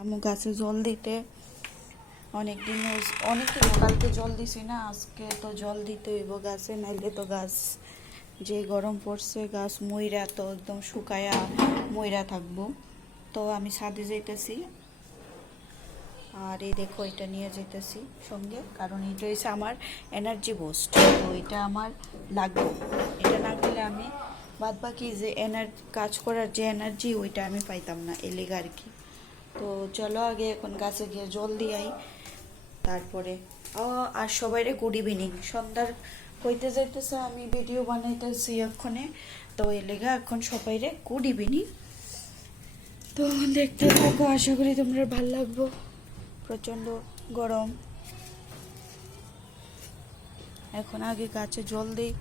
আমি গাছে জল দিতে অনেকদিন কালকে জল দিছি না, আজকে তো জল দিতে হইব গাছে, নাইলে তো গাছ যে গরম পড়ছে গাছ মইরা তো একদম শুকায়া মইরা থাকবো। তো আমি ছাদে যাইতেছি, আর এই দেখো এটা নিয়ে যেতেছি সঙ্গে, কারণ এটা হচ্ছে আমার এনার্জি বুস্ট। তো এটা আমার লাগবে, এটা না গেলে আমি বাদ বাকি যে কাজ করার যে এনার্জি ওইটা আমি পাইতাম না, এ লেগে আর কি। তো চলো আগে এখন গাছে গিয়ে জল দিয়াই, তারপরে আর সবাইরে গুড ইভিনিং। সন্ধ্যার হইতে যাইতেছে, আমি ভিডিও বানাইতেছি এক্ষণে, তো এই লেগে এখন সবাইরে গুড ইভিনিং। তো দেখতে থাকো, আশা করি তোমরা ভাল লাগবো। প্রচণ্ড গরম, এখন আগে গাছে জল দিই।